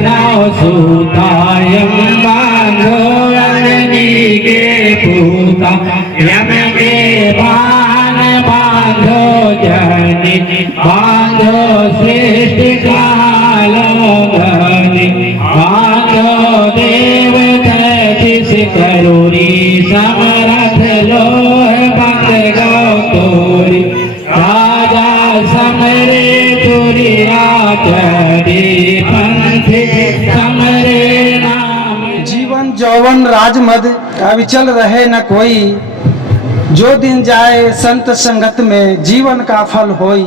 नाव सूतायम बांधो अग्नि के पूता यम के बाण बांधो जनि बांधो सृष्टि कालो घनि बांधो देव तैतीस करोड़ी समरथ लोह बंद गौ तोरी राजा समरे तुरिया चढ़ी पंथ समरे नाम। जीवन जौवन राजमद अविचल रहे न कोई, जो दिन जाए संत संगत में जीवन का फल होई।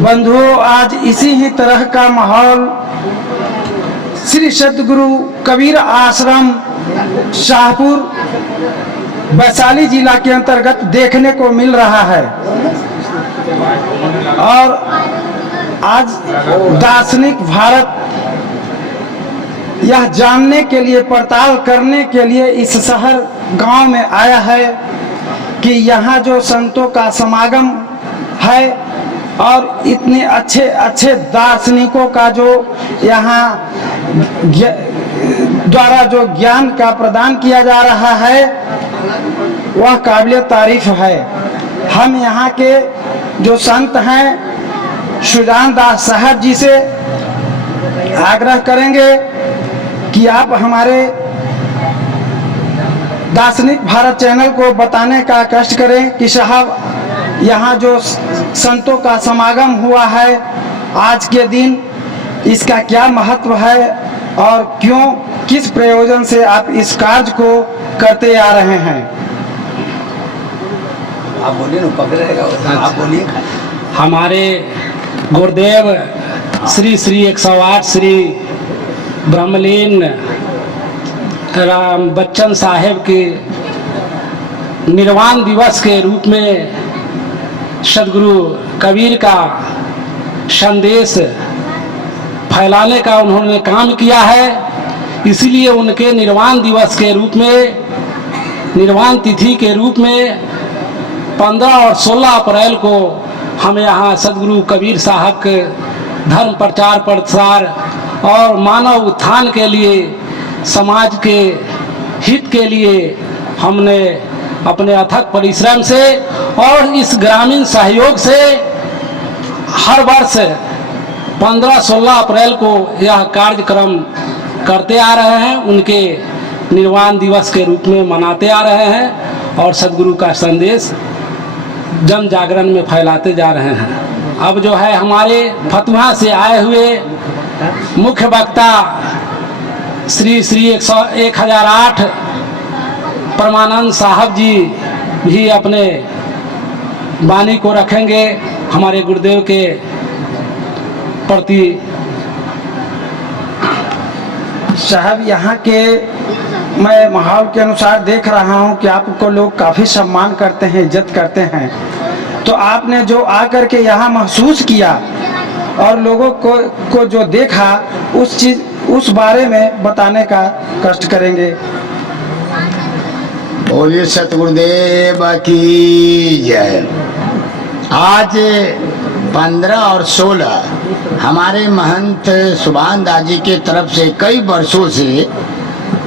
बंधुओं, आज इसी ही तरह का माहौल श्री सद्गुरु कबीर आश्रम शाहपुर वैशाली जिला के अंतर्गत देखने को मिल रहा है। और आज दार्शनिक भारत यह जानने के लिए, पड़ताल करने के लिए इस शहर गांव में आया है कि यहाँ जो संतों का समागम है और इतने अच्छे अच्छे दार्शनिकों का जो यहाँ द्वारा जो ज्ञान का प्रदान किया जा रहा है वह काबिल तारीफ है। हम यहाँ के जो संत हैं सुजान दास साहब जी से आग्रह करेंगे कि आप हमारे दार्शनिक भारत चैनल को बताने का कष्ट करें कि साहब यहाँ जो संतों का समागम हुआ है आज के दिन, इसका क्या महत्व है और क्यों, किस प्रयोजन से आप इस कार्य को करते आ रहे हैं। आप बोलिए ना, पकड़ रहेगा। आप बोलिए। हमारे गुरुदेव श्री 108 श्री ब्रह्मलीन राम बच्चन साहेब के निर्वाण दिवस के रूप में सद्गुरु कबीर का संदेश फैलाने का उन्होंने काम किया है। इसीलिए उनके निर्वाण दिवस के रूप में, निर्वाण तिथि के रूप में 15 और 16 अप्रैल को हम यहाँ सद्गुरु कबीर साहब के धर्म प्रचार प्रसार और मानव उत्थान के लिए, समाज के हित के लिए हमने अपने अथक परिश्रम से और इस ग्रामीण सहयोग से हर वर्ष 15-16 अप्रैल को यह कार्यक्रम करते आ रहे हैं। उनके निर्वाण दिवस के रूप में मनाते आ रहे हैं और सद्गुरु का संदेश जन जागरण में फैलाते जा रहे हैं। अब जो है हमारे फतुहा से आए हुए मुख्य वक्ता श्री 1008 परमानंद साहब जी भी अपने वाणी को रखेंगे हमारे गुरुदेव के प्रति। साहब, यहाँ के मैं माहौल के अनुसार देख रहा हूँ कि आपको लोग काफ़ी सम्मान करते हैं, इज्जत करते हैं। तो आपने जो आकर के यहाँ महसूस किया और लोगों को जो देखा, उस बारे में बताने का कष्ट करेंगे। बोलिए सतगुरुदेव की जय। आज 15 और 16 हमारे महंत सुभान दास जी के तरफ से कई वर्षों से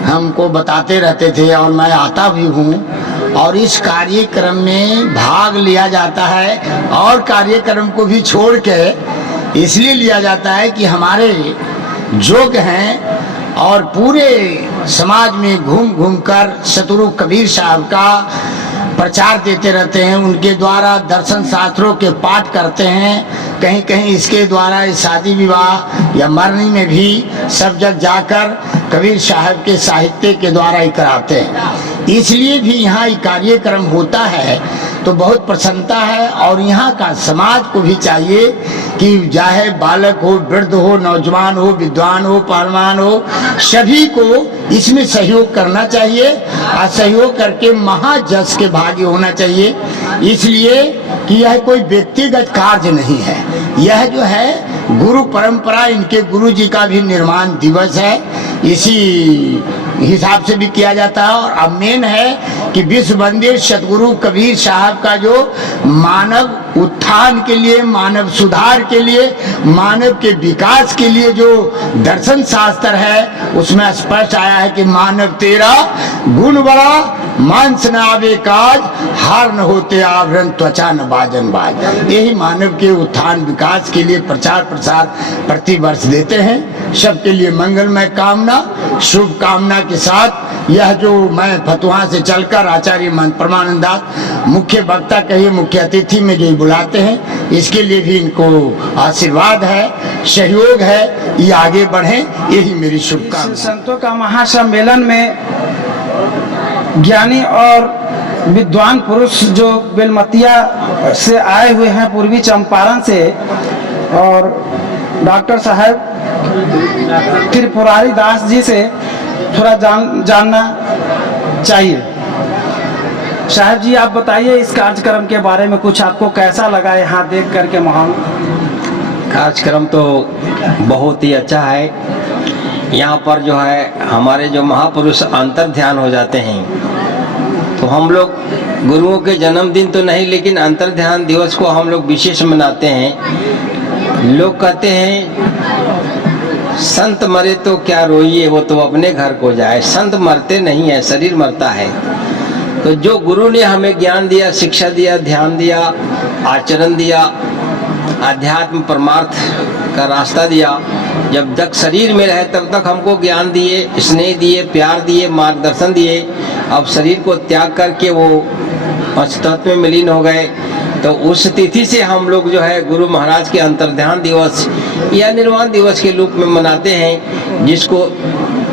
हमको बताते रहते थे और मैं आता भी हूँ। और इस कार्यक्रम में भाग लिया जाता है और कार्यक्रम को भी छोड़ के इसलिए लिया जाता है कि हमारे जोग हैं और पूरे समाज में घूम घूम कर सतगुरु कबीर साहब का प्रचार देते रहते हैं। उनके द्वारा दर्शन शास्त्रों के पाठ करते हैं। कहीं कहीं इसके द्वारा शादी विवाह या मरनी में भी सब जगह जाकर कबीर साहब के साहित्य के द्वारा ही कराते हैं। इसलिए भी यहाँ कार्यक्रम होता है तो बहुत प्रसन्नता है। और यहाँ का समाज को भी चाहिए कि चाहे बालक हो, वृद्ध हो, नौजवान हो, विद्वान हो, पहलवान हो, सभी को इसमें सहयोग करना चाहिए और सहयोग करके महाजस के भागी होना चाहिए। इसलिए कि यह कोई व्यक्तिगत कार्य नहीं है, यह जो है गुरु परंपरा, इनके गुरु जी का भी निर्माण दिवस है। इसी हिसाब से भी किया जाता है। और अब मेन है कि विश्व वंदे सदगुरु कबीर साहब का जो मानव उत्थान के लिए, मानव सुधार के लिए, मानव के विकास के लिए जो दर्शन शास्त्र है उसमें स्पष्ट आया है कि मानव तेरा गुण बड़ा, मांस न आवे काज, हार न होते आवरण, त्वचा न बाजन बाज। यही मानव के उत्थान विकास के लिए प्रचार प्रसार प्रति वर्ष देते हैं। सबके लिए मंगलमय कामना, शुभ कामना के साथ यह जो मैं फतुहा से चलकर आचार्य परमानंद दास मुख्य वक्ता कहिए, मुख्य अतिथि में जो बुलाते हैं, इसके लिए भी इनको आशीर्वाद है, सहयोग है, ये आगे बढ़े, यही मेरी शुभकामना। संतों का महासम्मेलन में ज्ञानी और विद्वान पुरुष जो बेलमतिया से आए हुए हैं, पूर्वी चंपारण से, और डॉक्टर साहब त्रिपुरारी दास जी से थोड़ा जानना चाहिए। साहब जी, आप बताइए इस कार्यक्रम के बारे में कुछ, आपको कैसा लगा यहाँ देख करके माहौल? कार्यक्रम तो बहुत ही अच्छा है। यहाँ पर जो है हमारे जो महापुरुष अंतर ध्यान हो जाते हैं, तो हम लोग गुरुओं के जन्मदिन तो नहीं, लेकिन अंतर ध्यान दिवस को हम लोग विशेष मनाते हैं। लोग कहते हैं संत मरे तो क्या रोइए, वो तो अपने घर को जाए। संत मरते नहीं है, शरीर मरता है। तो जो गुरु ने हमें ज्ञान दिया, शिक्षा दिया, ध्यान दिया, आचरण दिया, अध्यात्म परमार्थ का रास्ता दिया, जब तक शरीर में रहे तब तक हमको ज्ञान दिए, स्नेह दिए, प्यार दिए, मार्गदर्शन दिए। अब शरीर को त्याग करके वो पंचतत्व में विलीन हो गए, तो उस तिथि से हम लोग जो है गुरु महाराज के अंतर्ध्यान दिवस या निर्वाण दिवस के रूप में मनाते हैं, जिसको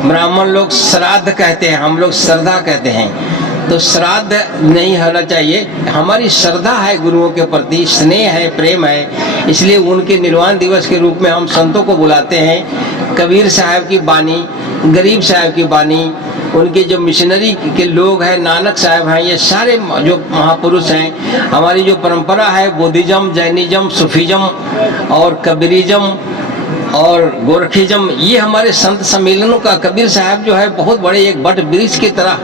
ब्राह्मण लोग श्राद्ध कहते हैं, हम लोग श्रद्धा कहते हैं। तो श्राद्ध नहीं होना चाहिए, हमारी श्रद्धा है गुरुओं के प्रति, स्नेह है, प्रेम है, इसलिए उनके निर्वाण दिवस के रूप में हम संतों को बुलाते हैं। कबीर साहब की बानी, गरीब साहब की बानी, उनके जो मिशनरी के लोग हैं, नानक साहब हैं, ये सारे जो महापुरुष हैं। हमारी जो परंपरा है बुद्धिज्म, जैनिज्म, सूफीज्म और कबीरिज्म और गोरखिज्म, ये हमारे संत सम्मेलनों का, कबीर साहब जो है बहुत बड़े एक बट वृक्ष की तरह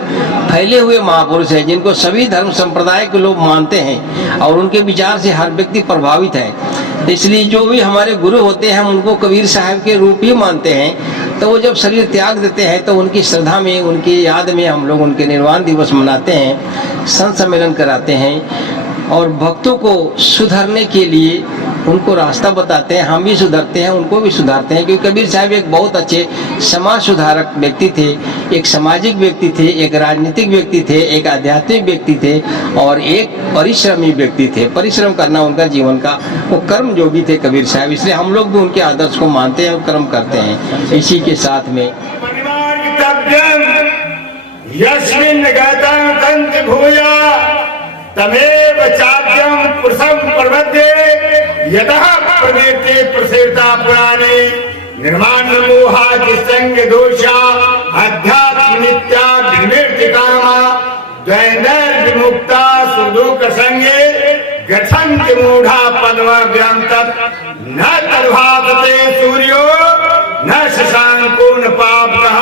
फैले हुए महापुरुष हैं, जिनको सभी धर्म संप्रदाय के लोग मानते हैं और उनके विचार से हर व्यक्ति प्रभावित है। इसलिए जो भी हमारे गुरु होते हैं हम उनको कबीर साहब के रूप ही मानते हैं। तो वो जब शरीर त्याग देते हैं तो उनकी श्रद्धा में, उनकी याद में हम लोग उनके निर्वाण दिवस मनाते हैं, संत सम्मेलन कराते हैं और भक्तों को सुधरने के लिए उनको रास्ता बताते हैं। हम भी सुधरते हैं, उनको भी सुधारते हैं, क्योंकि कबीर साहब एक बहुत अच्छे समाज सुधारक व्यक्ति थे, एक सामाजिक व्यक्ति थे, एक राजनीतिक व्यक्ति थे, एक आध्यात्मिक व्यक्ति थे और एक परिश्रमी व्यक्ति थे। परिश्रम करना उनका जीवन का वो कर्म योगी थे कबीर साहब, इसलिए हम लोग भी उनके आदर्श को मानते हैं और कर्म करते हैं। इसी के साथ में तमेव चाद्यम पुरुषम प्रबद्धे यतः प्रदेते प्रसेता पुराणे निर्माण मोहाद संग दोषा अध्यात्म नित्या विनिवृत्ति कामा द्वैनर विमुक्ता सुदुख संगे गच्छन्ति मूढ़ा पद्मा व्यांतत न तद्भावते सूर्यो न शशांको न पापः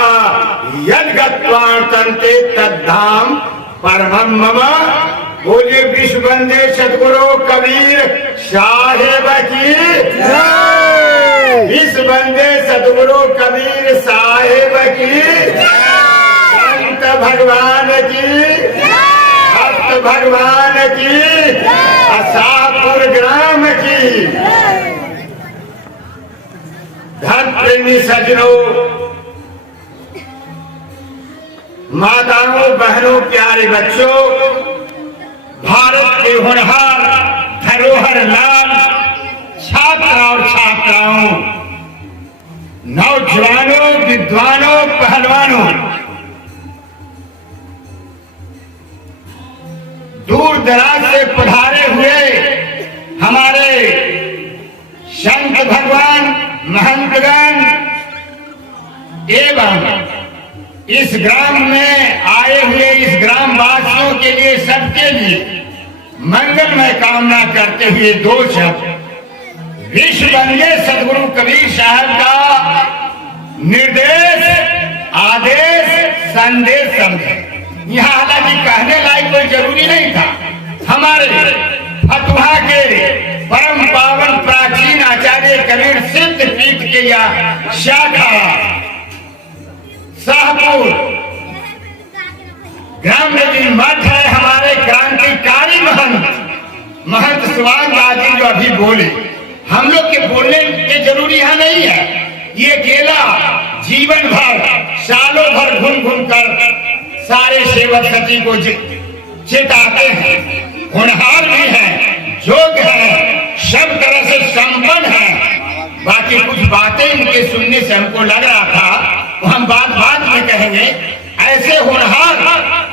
यद् गत्वा तन्ते तद्धाम परमं मम। बोलिए विश्व वंदे सदगुरु कबीर साहिब की जय। विश्व वंदे सदगुरु कबीर साहिब की, संत भगवान की, भक्त भगवान की, असापुर ग्राम की। धर्म प्रेमी सज्जनों, माताओं, बहनों, प्यारे बच्चों, भारत के होनहार धरोहर लाल छात्र और छात्राओं, नौजवानों, विद्वानों, पहलवानों, दूर दराज से पधारे हुए हमारे संत भगवान, महंतगण एवं इस ग्राम में आए हुए इस ग्राम वासियों के लिए, सबके लिए मंगलमय कामना करते हुए दो शब्द विश्व वंदे सदगुरु कबीर साहब का निर्देश, आदेश, संदेश समझे। यहाँ हालांकि कहने लायक कोई जरूरी नहीं था। हमारे फतुहा के परम पावन प्राचीन आचार्य कबीर सिद्ध पीठ के यह शाखा शाहपुर ग्राम में जी मठ है। हमारे क्रांतिकारी महंत सुभान दास जी जो अभी बोले, हम लोग के बोलने के जरूरी यहाँ नहीं है। ये अकेला जीवन भर सालों भर घूम घूम कर सारे सेवक सती को चेताते हैं, होनहार भी है, योग्य है, सब तरह से संपन्न है। बाकी कुछ बातें इनके सुनने से हमको लग रहा था, वो हम बात में कहेंगे। ऐसे होनहार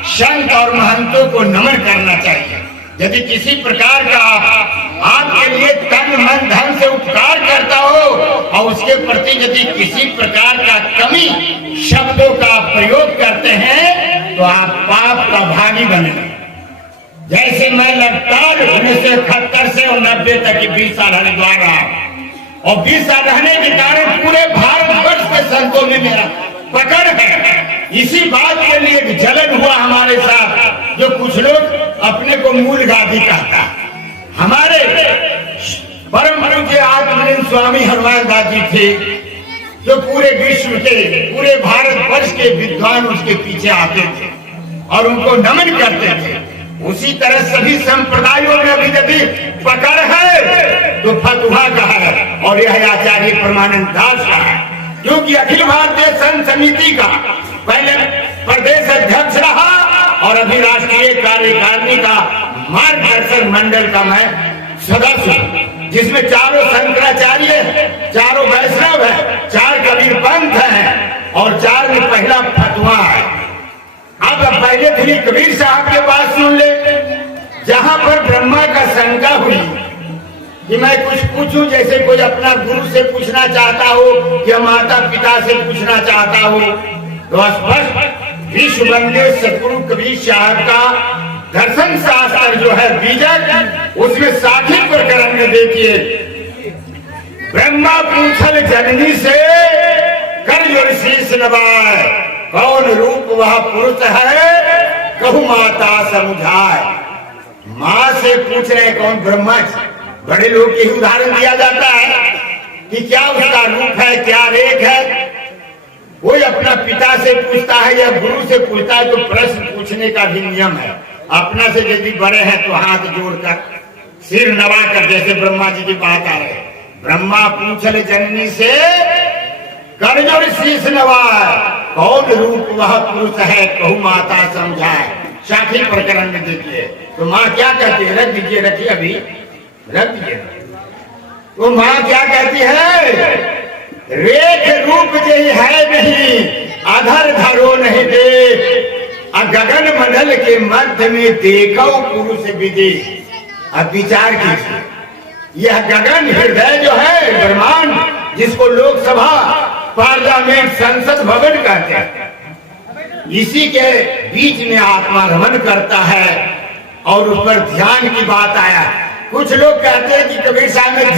संत और महंतों को नमन करना चाहिए। यदि किसी प्रकार का आपके लिए तन मन धन से उपकार करता हो और उसके प्रति यदि किसी प्रकार का कमी शब्दों का प्रयोग करते हैं तो आप पाप का भागी बने। जैसे मैं लगातार 1971 से 90 तक की 20 साल हरिद्वार रहा और 20 साल रहने के कारण पूरे भारतवर्ष के संतों में मेरा पकड़ है। इसी बात के लिए एक जलन हुआ हमारे साथ, जो कुछ लोग अपने को मूल गादी कहता। हमारे परम पूज्य आत्मलीन स्वामी हनुमान दास जी थे, जो पूरे विश्व के पूरे भारतवर्ष के विद्वान उसके पीछे आते थे और उनको नमन करते थे। उसी तरह सभी संप्रदायों में अभी यदि पकड़ है तो फतुहा का है और यह आचार्य परमानंद दास का है, क्योंकि अखिल भारतीय संत समिति का पहले प्रदेश अध्यक्ष रहा और अभी राष्ट्रीय कार्यकारिणी का मार्गदर्शक मंडल का मैं सदस्य हूं, जिसमें चारों शंकराचार्य है, चारों वैष्णव है, 4 कबीर पंथ है और 4 में पहला फतुहा है। अब पहले फिर कबीर साहब के पास सुन ले, जहां पर ब्रह्मा का शंका हुई कि मैं कुछ पूछूं, जैसे कोई अपना गुरु से पूछना चाहता हो या माता पिता से पूछना चाहता हो, तो स्पष्ट विश्व वंदे सतगुरु कबीर साहब का दर्शन शास्त्र जो है बीजक, उसमें 60 प्रकरण में देखिए, ब्रह्मा पूछल जननी से कर जोर शीश नवाए, कौन रूप वह पुरुष है कहु माता समुझाए। माँ से पूछ रहे कौन? ब्रह्मा जी। बड़े लोग यही उदाहरण दिया जाता है कि क्या उसका रूप है, क्या रेख है। कोई अपना पिता से पूछता है या गुरु से पूछता है तो प्रश्न पूछने का भी नियम है। अपना से यदि बड़े हैं तो हाथ जोड़कर सिर नवाकर, जैसे ब्रह्मा जी की बात आ रही, ब्रह्मा पूछल जननी से कर जोर शीश नवाए, कौन रूप वह पुरुष है कहु माता समझाए। 60 प्रकरण में देखिए। तो माँ क्या कहती है? रख दीजिए, रखिए, अभी रख दीजिए। तो माँ क्या कहती है? रेख रूप जही है नहीं, अधर धरो नहीं दे, गगन मंडल के मध्य में देखो पुरुष विदे। अब विचार कीजिए, यह गगन हृदय जो है ब्रह्मांड, जिसको लोकसभा पार्लियामेंट संसद भवन कहते हैं, इसी के बीच में आत्मा रमन करता है और उस पर ध्यान की बात आया। कुछ लोग कहते हैं कि कबीर साहब में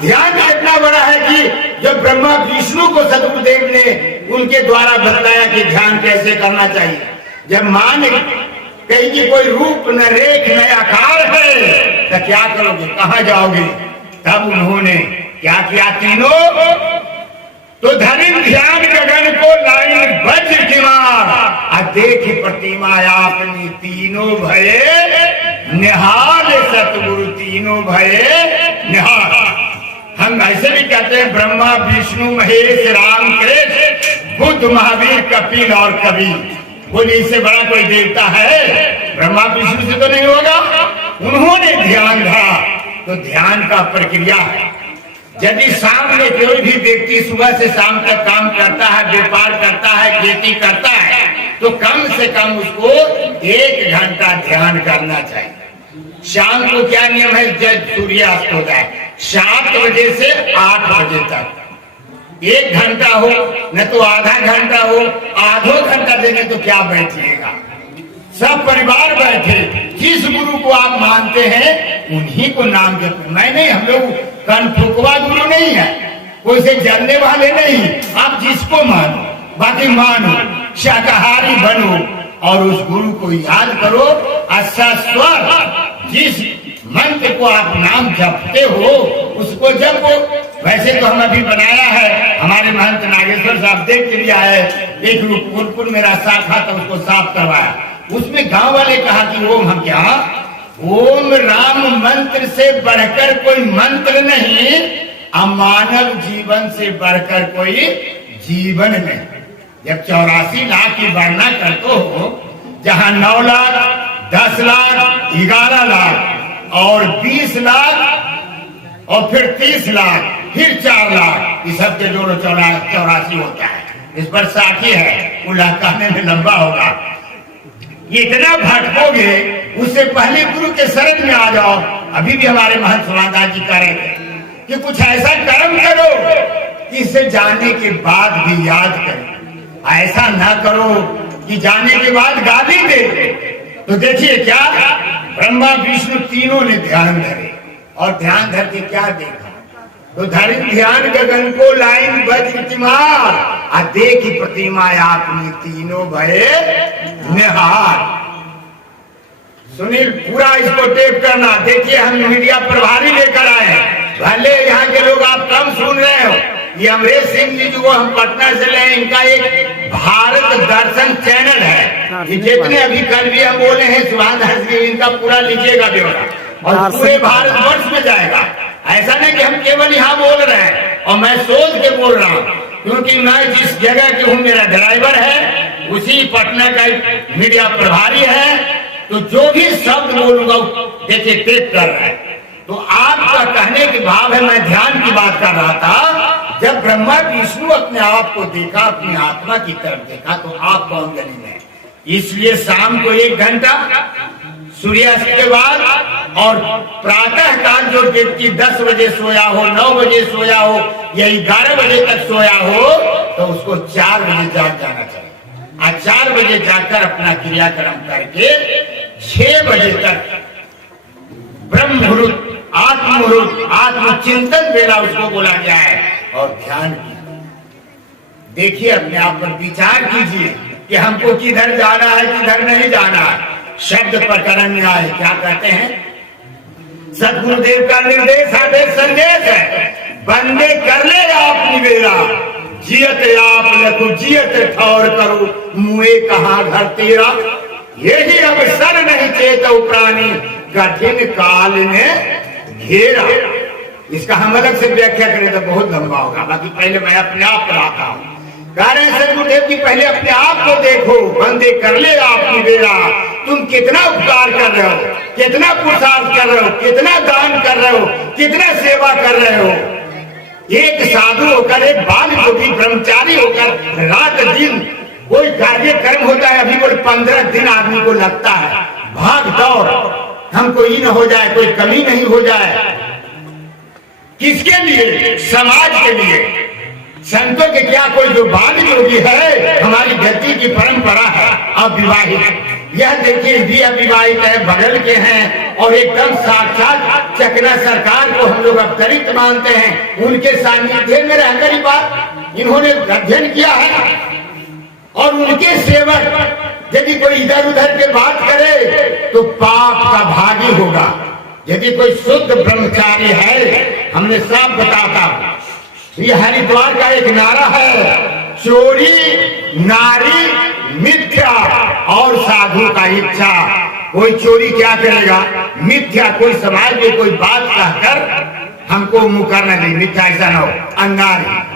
ध्यान कितना बड़ा है कि जब ब्रह्मा विष्णु को सतगुरुदेव ने उनके द्वारा बतलाया कि ध्यान कैसे करना चाहिए। जब मां ने कही कि कोई रूप न रेख न आकार है तो क्या करोगे, कहां जाओगे? तब उन्होंने क्या किया? तीनों तो धनिक ध्यान गगन को लाइन वज्र की मार, देख प्रतिमा अपनी, तीनों भये निहाल सतगुरु, तीनों भये निहाल। हम ऐसे भी कहते हैं ब्रह्मा विष्णु महेश राम कृष्ण बुद्ध महावीर कपिल और कबीर। बोले इससे बड़ा कोई देवता है? ब्रह्मा विष्णु से तो नहीं होगा। उन्होंने ध्यान धरा, तो ध्यान का प्रक्रिया है। यदि सामने कोई भी व्यक्ति सुबह से शाम तक काम करता है, व्यापार करता है, खेती करता है, तो कम से कम उसको 1 घंटा ध्यान करना चाहिए। शाम को क्या नियम है? जब सूर्यास्त हो जाए 7 बजे से 8 बजे तक 1 घंटा हो, न तो आधा घंटा हो। आधो घंटा देने तो क्या बैठिएगा, सब परिवार बैठे। जिस गुरु को आप मानते हैं उन्हीं को नाम देते। मैं नहीं, हम लोग कनफुकवा गुरु नहीं है, कोई से जानने वाले नहीं। आप जिसको मानो, बाकी मानो, शाकाहारी बनो और उस गुरु को याद करो। स्वर जिस मंत्र को आप नाम जपते हो उसको जपो। वैसे तो हम अभी बनाया है, हमारे महंत नागेश्वर साहब देख के भी आए, एक गुरुकुल मेरा शाखा था उसको साफ करवाया। उसमें गांव वाले कहा कि ओम हम क्या, ओम राम मंत्र से बढ़कर कोई मंत्र नहीं, अमानव जीवन से बढ़कर कोई जीवन नहीं। जब 84 लाख की गणना करते हो, जहां 9 लाख, 10 लाख, 11 लाख और 20 लाख और फिर 30 लाख, फिर 4 लाख, इस सब के जोड़ो 84 होता है। इस पर साखी है, उल्लाह कहने में लंबा होगा। इतना भटकोगे, उससे पहले गुरु के शरण में आ जाओ। अभी भी हमारे महंत सुभानदास जी कह रहे थे कि कुछ ऐसा कर्म करो कि इसे जाने के बाद भी याद करें। ऐसा ना करो कि जाने के बाद गाली दे। तो देखिए क्या ब्रह्मा विष्णु तीनों ने ध्यान धरे, और ध्यान धर के क्या देखा, तो धरि ध्यान गगन को लाइन बजमार आ देखी प्रतिमा आपने तीनों भये निहार। सुनील पूरा इसको टेप करना। देखिए हम मीडिया प्रभारी लेकर आए हैं, भले यहाँ के लोग आप कम सुन रहे हो। ये अमरेश सिंह जी जो हम पटना से ले, इनका एक भारत दर्शन चैनल है। ये जितने अभी कल भी हम बोले हैं सुभानदास जी, इनका पूरा लीजिएगा ब्यौरा और पूरे भारतवर्ष में जाएगा। ऐसा नहीं कि हम केवल यहाँ बोल रहे हैं, और मैं सोच के बोल रहा हूँ क्योंकि मैं जिस जगह के हूँ मेरा ड्राइवर है, उसी पटना का मीडिया प्रभारी है। तो जो भी शब्द बोलूंगा देखिए टेप कर रहा है। तो आपका कहने के भाव है, मैं ध्यान की बात कर रहा था। जब ब्रह्मा विष्णु अपने आप को देखा, अपनी आत्मा की तरफ देखा, तो आप कौन गली में, इसलिए शाम को 1 घंटा सूर्यास्त के बाद और प्रातः काल जो व्यक्ति 10 बजे सोया हो, 9 बजे सोया हो या 11 बजे तक सोया हो, तो उसको 4 बजे जाग जाना चाहिए। और 4 बजे जाकर अपना क्रियाक्रम करके 6 बजे तक ब्रह्म मुहूर्त, आत्म मुहूर्त, आत्मचिंतन बेला उसको बोला गया है। और ध्यान कीजिए, देखिए अपने आप पर विचार कीजिए कि हमको किधर जाना है, किधर नहीं जाना है। शब्द प्रकरण में आए क्या कहते हैं, सदगुरुदेव का निर्देश आदेश संदेश है, बंदे कर ले आप निवेरा, जियत आप लखु जियत ठौर करो, मुए कहाँ घर तेरा, यही अवसर नहीं चेतो प्राणी, कठिन काल ने घेरा। इसका हम अलग से व्याख्या करें तो बहुत लंबा होगा, बाकी पहले मैं अपने आप पर आता हूँ। सदगुरुदेव की पहले अपने आप को देखो, बंदे कर ले आप निवेरा, तुम कितना उपकार कर रहे हो, कितना पुरुषार्थ कर रहे हो, कितना दान कर रहे हो, कितना सेवा कर रहे हो। एक साधु होकर, एक बाल योगी ब्रह्मचारी होकर रात दिन कोई कार्यक्रम होता है, अभी कोई 15 दिन आदमी को लगता है भाग दौड़, हमको ये न हो जाए, कोई कमी नहीं हो जाए। किसके लिए? समाज के लिए। संतों के क्या कोई जो बाल योगी है, हमारी धरती की परंपरा है अविवाहित, यह देखिए भी अविवाहित है, बगल के हैं और एकदम साक्षात चकना सरकार को हम लोग अवतरित मानते हैं। उनके सानिध्य में रहकर ही बात इन्होंने अध्ययन किया है। और उनके सेवक यदि कोई इधर उधर के बात करे तो पाप का भागी होगा। यदि कोई शुद्ध ब्रह्मचारी है, हमने साफ बताता, ये हरिद्वार का एक नारा है, चोरी नारी मिथ्या और साधु का इच्छा। कोई चोरी क्या करेगा, मिथ्या, कोई समाज में कोई बात कहकर हमको मुंह करना नहीं, मिथ्या ऐसा ना हो, अंगारी।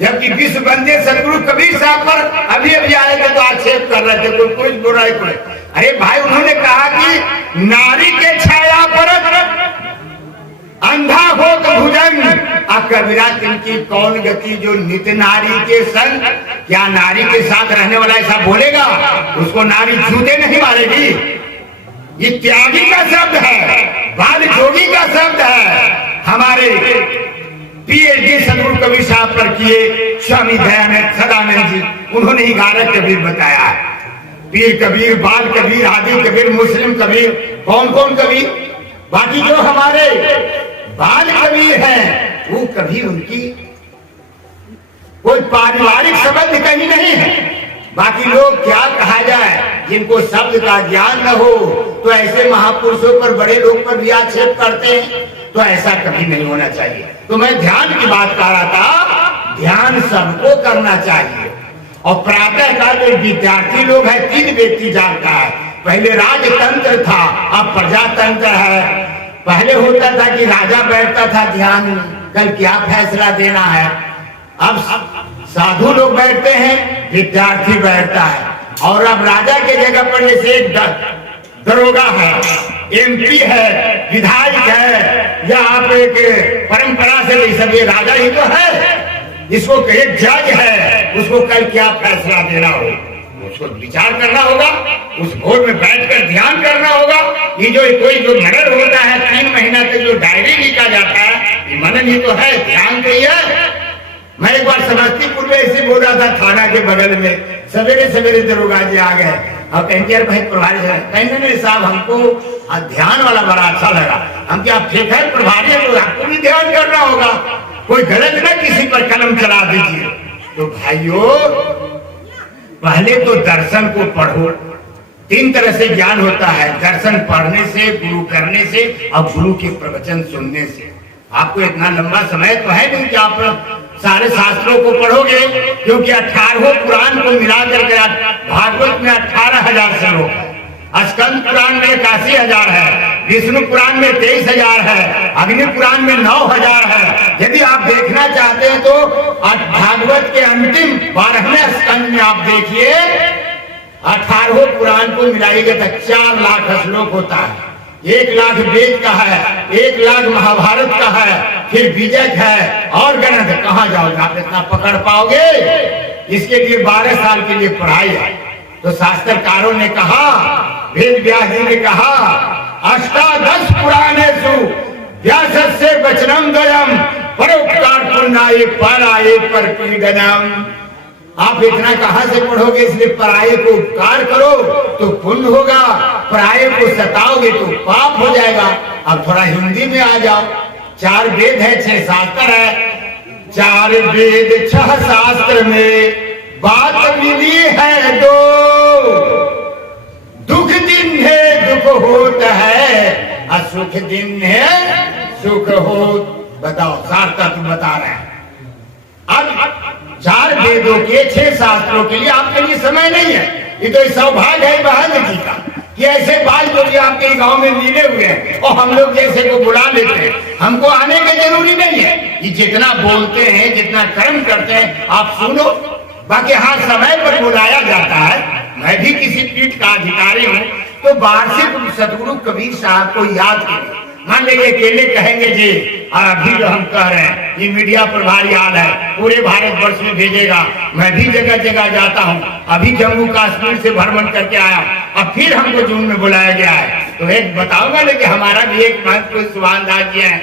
जबकि विश्व बंदे सदगुरु कबीर साहब पर अभी अभी आए थे तो आक्षेप कर रहे थे, कोई कुछ बुरा ही कोई। अरे भाई, उन्होंने कहा कि नारी के छाया पर अंधा हो तो भुजंग, कबीरा तिनकी कौन गति जो नित नारी के संग। क्या नारी के साथ रहने वाला ऐसा बोलेगा, उसको नारी जूते नहीं मारेगी। ये त्यागी का शब्द है, बाल योगी का शब्द है। हमारे पीएचडी सदगुरु कबीर साहब पर किए स्वामी दयानंद सदानंद जी, उन्होंने 11 कबीर बताया है, पीर कबीर, बाल कबीर, आदि कबीर, मुस्लिम कबीर, कौन कौन कबीर। बाकी जो हमारे बाल कबीर हैं वो कभी उनकी कोई पारिवारिक संबंध कहीं नहीं है, बाकी लोग क्या कहा जाए, जिनको शब्द का ज्ञान न हो तो ऐसे महापुरुषों पर, बड़े लोग पर भी आक्षेप करते हैं। तो ऐसा कभी नहीं होना चाहिए। तो मैं ध्यान की बात कर रहा था, ध्यान सबको करना चाहिए। और प्रातः काल में विद्यार्थी लोग है, 3 व्यक्ति जानता है। पहले राजतंत्र था, अब प्रजातंत्र है। पहले होता था कि राजा बैठता था ध्यान में, कल क्या फैसला देना है। अब साधु लोग बैठते हैं, विद्यार्थी बैठता है। और अब राजा के जगह पर जैसे एक दरोगा है, MP है, विधायक है, या आप एक परंपरा से सब ये राजा ही तो है। जिसको एक जज है, उसको कल क्या फैसला देना हो, उसको विचार करना होगा, उस भोर में बैठकर ध्यान करना होगा। ये जो कोई जो मनन होता है 3 महीना तक जो डायरी लिखा जाता है, ये मनन ही तो है, ध्यान तो ही है। मैं एक बार समस्तीपुर में ऐसे बोल रहा था, थाना के बगल में सवेरे सवेरे दरोगा जी आ गए और कहेंगे भाई प्रभारी कहने साहब हमको ध्यान वाला बड़ा अच्छा लगा। हम क्या ठीक है प्रभारी है तो आपको भी ध्यान करना होगा, कोई गलत ना किसी पर कलम चला दीजिए। तो भाइयों पहले तो दर्शन को पढ़ो। 3 तरह से ज्ञान होता है, दर्शन पढ़ने से, गुरु करने से और गुरु के प्रवचन सुनने से। आपको इतना लंबा समय तो है नहीं कि आप सारे शास्त्रों को पढ़ोगे, क्योंकि 18 पुराण को मिलाकर के भागवत में 18,000 श्लोक है, स्कंद पुराण में 81,000 है, विष्णु पुराण में 23,000 है, अग्नि पुराण में 9,000 है। यदि आप देखना चाहते हैं तो भागवत के अंतिम 12वें स्कंद में आप देखिए, 18 पुराण को मिलाइएगा तो 4 लाख श्लोक होता है। 1 लाख वेद का है, 1 लाख महाभारत का है, फिर विजय है और ग्रंथ। कहाँ जाओगे आप, इतना पकड़ पाओगे? इसके लिए 12 साल के लिए पढ़ाई है। तो शास्त्रकारों ने कहा, वेद व्यास जी ने कहा, 18 पुराणेषु व्यासस्य वचनम द्वयम् परोपकार पुण्याय पराये परपीडनम्। आप इतना कहां से पढ़ोगे? इसलिए पराये को उपकार करो तो पुण्य होगा, पराये को सताओगे तो पाप हो जाएगा। अब थोड़ा हिंदी में आ जाओ। 4 वेद है, 6 शास्त्र है। 4 वेद 6 शास्त्र में बात मिली है 2, दुख दिन है दुख होता है, असुख दिन है सुख हो। बताओ, सार्थक बता रहे हैं। अब 4 वेदों के 6 शास्त्रों के लिए आपके लिए समय नहीं है। ये तो सौभाग्य है बहन जी का कि ऐसे बाल जो भी आपके गांव में मिले हुए हैं और हम लोग जैसे को बुला लेते हैं। हमको आने की जरूरी नहीं है, ये जितना बोलते हैं, जितना कर्म करते हैं आप सुनो। बाकी हाँ, समय पर बुलाया जाता है। मैं भी किसी पीठ का अधिकारी हूँ, तो वार्षिक सतगुरु कबीर साहब को याद करें। मान लीजिए अकेले कहेंगे जी, अभी जो हम कह रहे हैं ये मीडिया प्रभारी हाल है, पूरे भारत वर्ष में भेजेगा। मैं भी जगह जगह जाता हूँ, अभी जम्मू कश्मीर से भ्रमण करके आया, अब फिर हमको जून में बुलाया गया है। तो एक बताऊंगा ना कि हमारा भी एक महंत कोई सुभान दास जी है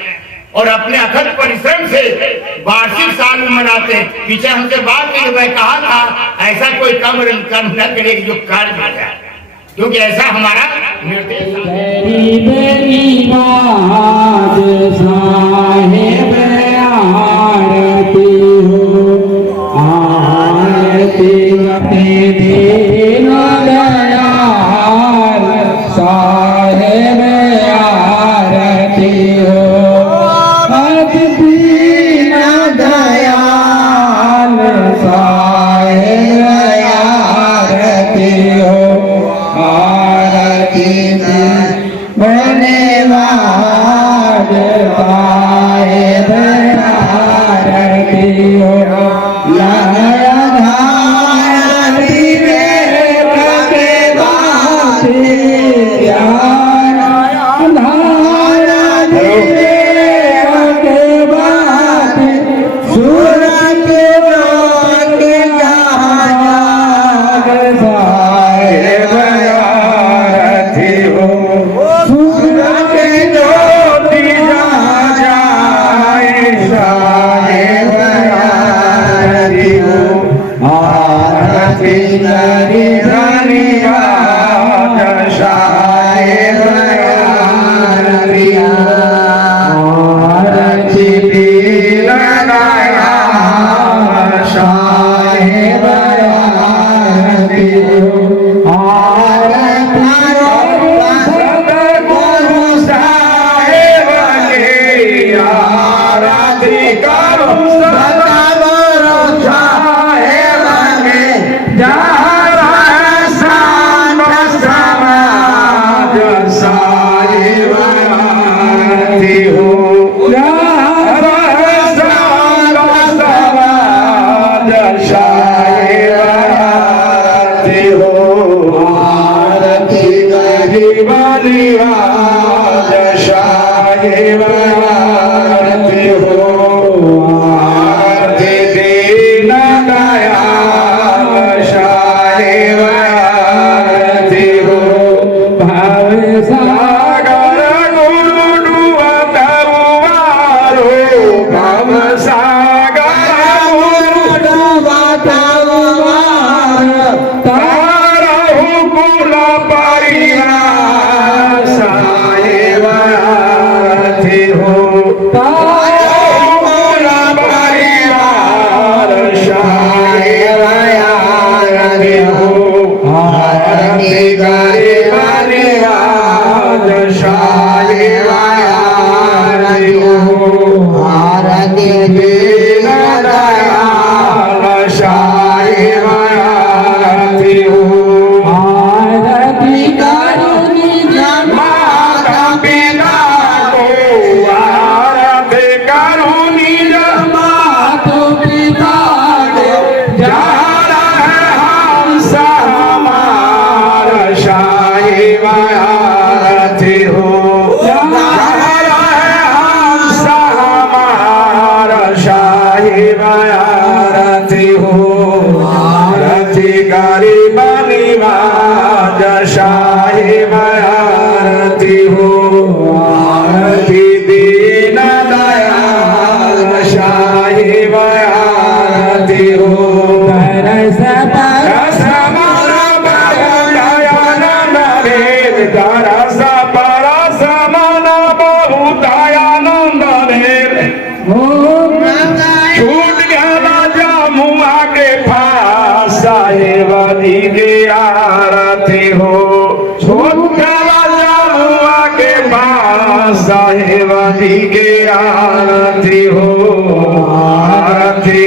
और अपने अथक परिश्रम से वार्षिक साल में मनाते हैं। पीछे हमसे बात की, मैं कहा था ऐसा कोई कर्म न करे जो कार्य हो जाए, क्योंकि ऐसा हमारा निर्देश है।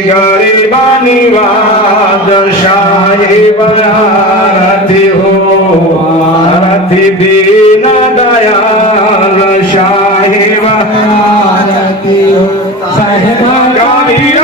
गरीब निवाज साहेब आरती हो आरती दीन दयाल साहेब आरती हो साहेब कबीर